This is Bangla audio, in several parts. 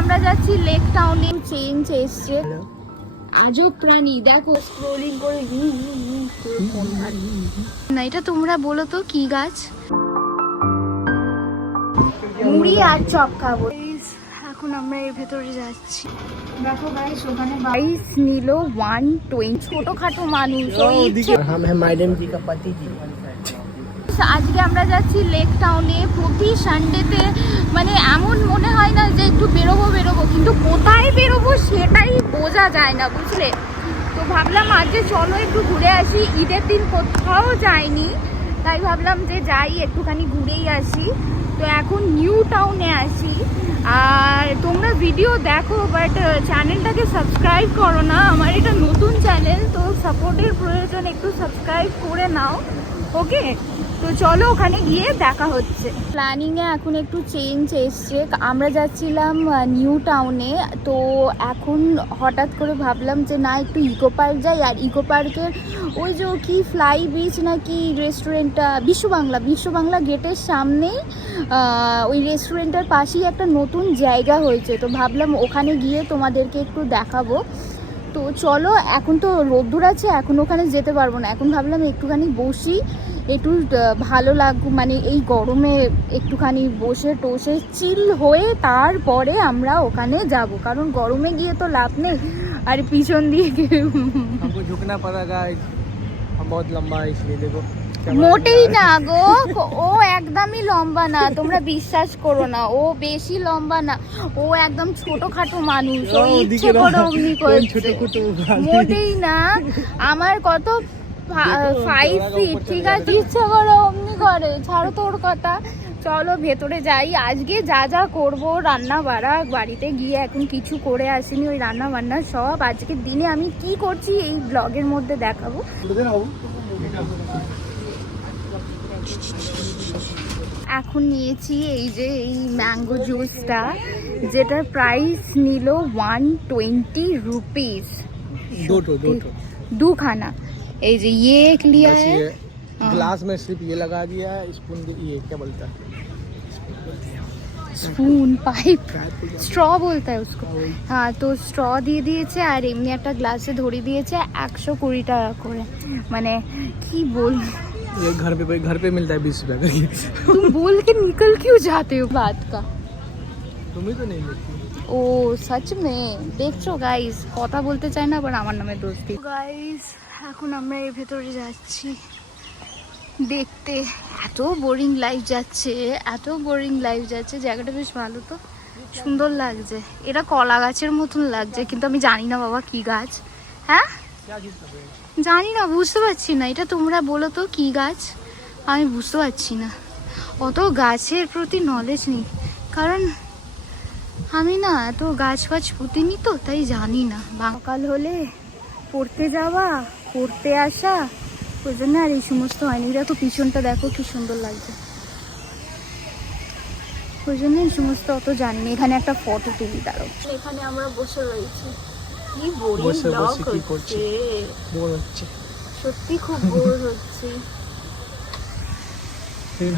আমরা যাচ্ছি লেক টাউনে। চেঞ্জ এসছে, আজব প্রাণী দেখো স্ক্রোলিং করে না। এটা তোমরা বলো তো কি গাছ? মুড়ি আর চপ খাবো। এখন আমরা এর ভেতরে যাচ্ছি। দেখো গাইস, ওখানে গাইস নিল 120। ছোটখাটো মানুষ। আজকে আমরা যাচ্ছি লেক টাউনে। প্রতি সানডেতে মানে এমন মনে হয় না যে একটু বেরোবো, কিন্তু কোথায় বেরোবো সেটাই বোঝা যায় না, বুঝলে? তো ভাবলাম আজকে চলো একটু ঘুরে আসি। ঈদের দিন কোথাও যাইনি, তাই ভাবলাম যে যাই একটুখানি ঘুরেই আসি। তো এখন নিউ টাউনে আসি। আর তোমরা ভিডিও দেখো, বাট চ্যানেলটাকে সাবস্ক্রাইব করো না। আমার এটা নতুন চ্যানেল, তো সাপোর্টের প্রয়োজন, একটু সাবস্ক্রাইব করে নাও, ওকে? তো চলো ওখানে গিয়ে দেখা হচ্ছে। প্ল্যানিংয়ে এখন একটু চেঞ্জ এসছে। আমরা যাচ্ছিলাম নিউ টাউনে, তো এখন হঠাৎ করে ভাবলাম যে না একটু ইকো পার্ক যাই। আর ইকো পার্কের ওই যে কি ফ্লাই বিচ নাকি রেস্টুরেন্টটা, বিশ্ব বাংলা গেটের সামনেই ওই রেস্টুরেন্টের পাশেই একটা নতুন জায়গা হয়েছে। তো ভাবলাম ওখানে গিয়ে তোমাদেরকে একটু দেখাবো। তো চলো, এখন তো রোদ্দুর আছে, এখন ওখানে যেতে পারবো না। এখন ভাবলাম একটুখানি বসি, একটু ভালো লাগুক, মানে এই গরমে একটুখানি বসে টোসে চিল হয়ে তারপরে আমরা ওখানে যাব, কারণ গরমে গিয়ে তো লাভ নেই। আর পিছন দিয়ে ঝুঁকনা পড়েগা, বহুত লম্বা इसलिए देखो। মোটেই না গো, ও একদমই লম্বা না, তোমরা বিশ্বাস করো না। ও বেশি লম্বা না, ও একদম ছোটখাটো মানুষ। ও ইচ্ছে করে অমনি করছে, মোটেই না। আমার কত 5 ফিট, ঠিক আছে? ইচ্ছে করে অমনি করে, ছাড়ো তোর কথা। চলো ভেতরে যাই। আজকে যা যা করবো, রান্না বাড়া, বাড়িতে গিয়ে এখন কিছু করে আসিনি, ওই রান্না বান্না সব আজকের দিনে আমি কি করছি এই ব্লগের মধ্যে দেখাবো। এখন নিয়েছি এই যে এই ম্যাঙ্গো জুসটা, যেটার প্রাইস নিল 120 रुपीज দুখানা। এই যে ये एक लिया है, ग्लास में सिर्फ ये लगा दिया है, स्पून ये क्या बोलता है, স্পুন পাইপ, স্ট্র বলতে হয় उसको। হ্যাঁ, তো স্ট্র দিয়ে দিয়েছে আর এমনি একটা গ্লাসে ধরে দিয়েছে 120 টাকা করে। মানে কি বলবো, ये घर पे मिलता है 20 रुपए का। तुम बोल के निकल क्यों जाते हो बात का? तुम ही तो नहीं मिलती। ও সচ মে দেখছো গাইস, কথা বলতে চাই না, আবার আমার নামে দোস্তি। গাইস, এখন আমরা এর ভেতরে যাচ্ছি দেখতে। এত বোরিং লাইফ যাচ্ছে, জায়গাটা বেশ ভালো, তো সুন্দর লাগছে। এটা কলা গাছের মতন লাগছে, কিন্তু আমি জানি না বাবা কি গাছ। হ্যাঁ জানি না, বুঝতে পারছি না। এটা তোমরা বলো তো কি গাছ, আমি বুঝতে পারছি না। অত গাছের প্রতি নলেজ নেই, কারণ আমি না এত গাছ পুঁতিনি, তো তাই জানি না। সকাল হলে পড়তে যাওয়া, পড়তে আসা, ওই জন্য আর এই সমস্ত হয়নি। দেখো পিছনটা দেখো কি সুন্দর লাগছে, ওই জন্য এই সমস্ত অত জানি না। এখানে একটা ফটো তুলি, দাঁড়াও। এখানে আমরা বসে রয়েছি, কি বোরিং ব্লগ হচ্ছে, সত্যি খুব বোর হচ্ছে।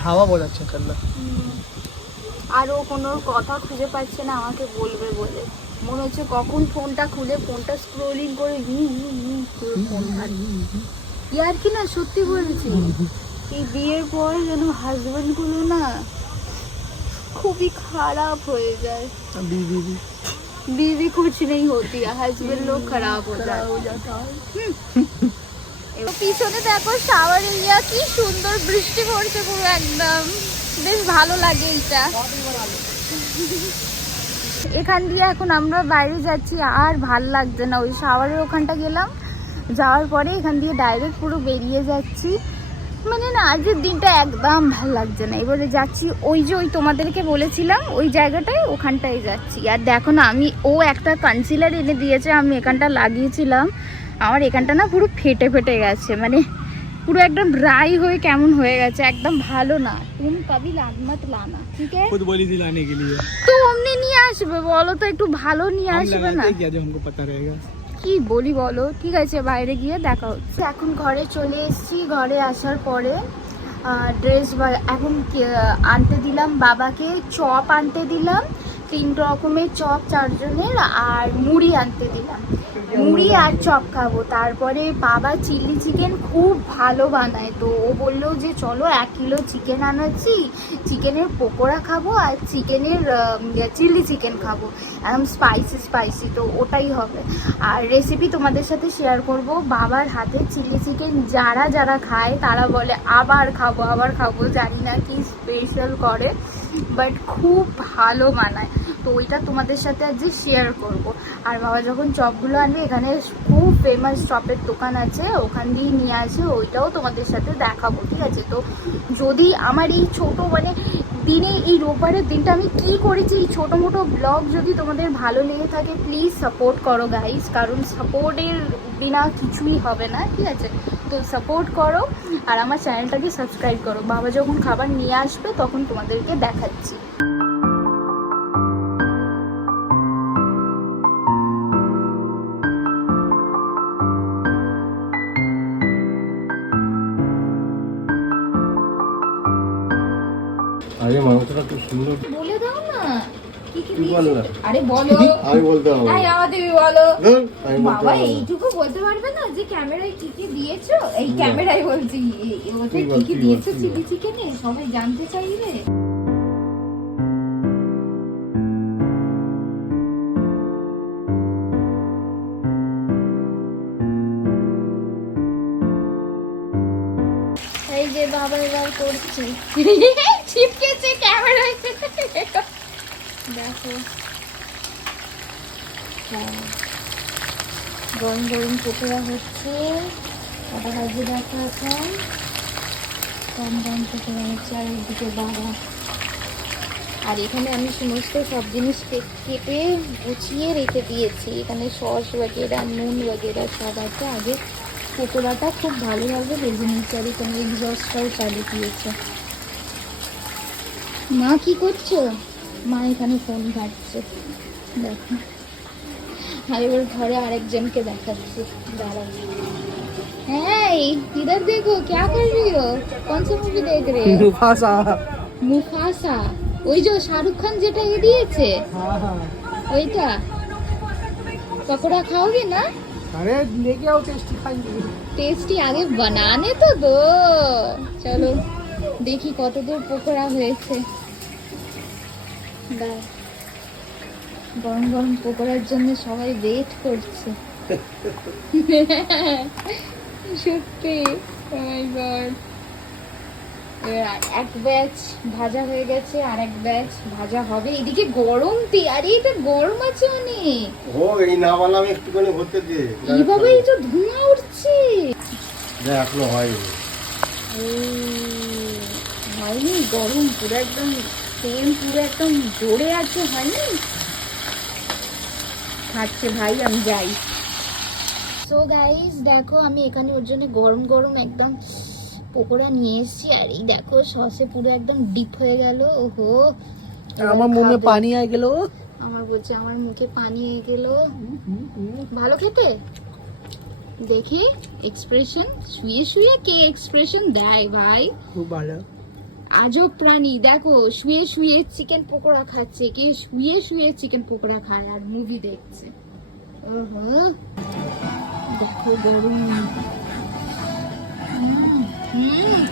হাওয়া बहुत अच्छा चल रहा है। আরও কোনো কথা খুঁজে পাচ্ছে না আমাকে বলবে বলে। মনে হচ্ছে কখন ফোনটা খুলে ফোনটা স্ক্রোলিং করে ফোন ঘাটি। ইয়ার কি না, সত্যি বলছি, এই বিয়ের পর যেন হাজবেন্ডগুলো না খুবই খারাপ হয়ে যায়। बीवी कुछ नहीं होती है, हस्बैंड लोग खराब हो जाता है। পিছনে দেখো শাওয়ার এরিয়া, কি সুন্দর বৃষ্টি পড়ছে পুরো, একদম বেশ ভালো লাগে এইটা। এখান দিয়ে এখন আমরা বাইরে যাচ্ছি, আর ভাল লাগছে না। ওই শাওয়ারের ওখানটা গেলাম, যাওয়ার পরে এখান দিয়ে ডাইরেক্ট পুরো বেরিয়ে যাচ্ছি। মানে না, আজকের দিনটা একদম ভাল লাগছে না। এবারে যাচ্ছি ওই যে ওই তোমাদেরকে বলেছিলাম ওই জায়গাটায়, ওখানটায় যাচ্ছি। আর দেখো না, ও একটা কনসিলার এনে দিয়েছে, আমি এখানটা লাগিয়েছিলাম, আমার এখানটা না পুরো ফেটে গেছে, মানে পুরো একদম ড্রাই হয়ে কেমন হয়ে গেছে, একদম ভালো না। তুমি কবি মত লানা, ঠিক আছে? खुद बोली थी लाने के लिए, তো অমনি নিয়ে আসবে, বলো তো, একটু ভালো নিয়ে আসবে না? क्या जो हमको पता रहेगा। কি বলি বলো, ঠিক আছে বাইরে গিয়ে দেখা হচ্ছে। এখন ঘরে চলে এসেছি। ঘরে আসার পরে ড্রেস এখন আনতে দিলাম বাবাকে, চপ আনতে দিলাম, 3 রকমের চপ 4 জনের, আর মুড়ি আনতে দিলাম, মুড়ি আর চপ খাবো। তারপরে বাবা চিলি চিকেন খুব ভালো বানায়, তো ও বললো যে চলো 1 কিলো চিকেন আনাচ্ছি, চিকেনের পকোড়া খাবো আর চিকেনের চিলি চিকেন খাবো, একদম স্পাইসি স্পাইসি, তো ওটাই হবে। আর রেসিপি তোমাদের সাথে শেয়ার করব। বাবার হাতের চিলি চিকেন যারা যারা খায় তারা বলে আবার খাবো, জানি না কি স্পেশাল করে, বাট খুব ভালো বানায়, তো ওইটা তোমাদের সাথে আজকে শেয়ার করব। আর বাবা যখন চপগুলো আনবে, এখানে খুব ফেমাস চপের দোকান আছে, ওখান দিয়েই নিয়ে আসে, ওইটাও তোমাদের সাথে দেখাবো, ঠিক আছে? তো যদি আমার এই ছোটো মানে দিনে, এই রোববারের দিনটা আমি কি করেছি, এই ছোটো মোটো ব্লগ যদি তোমাদের ভালো লেগে থাকে, প্লিজ সাপোর্ট করো গাইজ, কারণ সাপোর্টের বিনা কিছুই হবে না, ঠিক আছে? তো সাপোর্ট করো আর আমার চ্যানেলটাকে সাবস্ক্রাইব করো। বাবা যখন খাবার নিয়ে আসবে তখন তোমাদেরকে দেখাচ্ছি। আরে মাংসটা খুব সুন্দর। বলে দাও না কি কি কি দিয়েছে? বললা? আরে বলো। আমি বলতে হবে। তাই আমাদের বলো। ধুর, আমি বলতে বাবা হবে। এইটুকু বলতে পারবে না যে ক্যামেরায় কি কি দিয়েছো? এই ক্যামেরায় বলছি, ওতে কি বল, কি কি কি বল, দিয়েছো কি বল? চিলি চিকেনে সবাই জানতে চাইবে। এই যে বাবা এবার করছে, চিপকেছে ক্যামেরায়, দেখো গরম গরম পকোড়া হচ্ছে, কটা ভাজি দেখা এখন, গরম গরম পকোড়া হচ্ছে, আর একদিকে বাবা। আর এখানে আমি সমস্ত সব জিনিস কেটে গুছিয়ে রেখে দিয়েছি, এখানে সস বগেরা নুন বগেরা সব আছে। আগে পকোড়াটা খুব ভালোভাবে ভেজে নিয়েছি, আর এখানে এক্সস্টটাও চালিয়ে দিয়েছে। মা কি করছো? মা এখানে ফোন ঘাটছে, দেখো। আর এবার ঘরে আরেকজনকে দেখাচ্ছি, দাঁড়াও। হ্যাঁ इधर देखो क्या कर रही हो, कौन सा मूवी देख रहे हो? मुफासा। মুফাসা, ওই যে শাহরুখ খান যেটা দিয়েছে हाँ हाँ। ওইটা। पकौड़ा खाओगे ना? अरे लेके आओ, टेस्टी खाएंगे। টেস্টি আগে বানানে তো দো। চলো দেখি কত দূর পকোড়া হয়েছে। দাও, গরম গরম পকোড়ার জন্য সবাই ওয়েট করছে। সত্যি, ও মাই গড। এক ব্যাচ ভাজা হয়ে গেছে, আর এক ব্যাচ ভাজা হবে। এদিকে গরম তেল, আরে এটা গরম আছে অনেক। ও এই না বললাম একটুখানি হতে দে। এই বাবা, এই তো ধোঁয়া উঠছে। যা এখনো হয়নি। হয়নি, গরম পুরো একদম, তেল পুরো একদম জোরে আছে, হয়নি। খাচ্ছে ভাই, আমি যাই। সো গাইস দেখো, আমি এখানে ওর জন্য গরম গরম একদম পকোড়া নিয়ে এসেছি, আর এই দেখো সসে পুরো একদম ডিপ হয়ে গেল। ওহো, আমার মুখ में पानी आ গেল। আমার বলছে আমার মুখে পানি এসে গেল। ভালো খেতে, দেখি এক্সপ্রেশন, শুয়ে শুয়ে কে এক্সপ্রেশন দেয় ভাই। খুব ভালো। আজব প্রাণী, দেখো শুয়ে শুয়ে চিকেন পকোড়া খাচ্ছে, কে শুয়ে শুয়ে চিকেন পকোড়া খায় আর মুভি দেখছে। ওহো, দেখো গরম।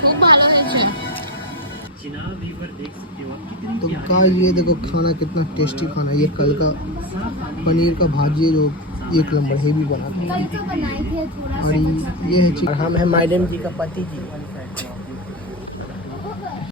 খুব ভালো হয়েছে। तो गाइस ये देखो खाना कितना टेस्टी खाना है। ये कल का पनीर का भाजी है जो 1 नंबर हेवी बना था। कल तो बनाए थे थोड़ा और सा। ये है और हम है मैडम जी का पति जी।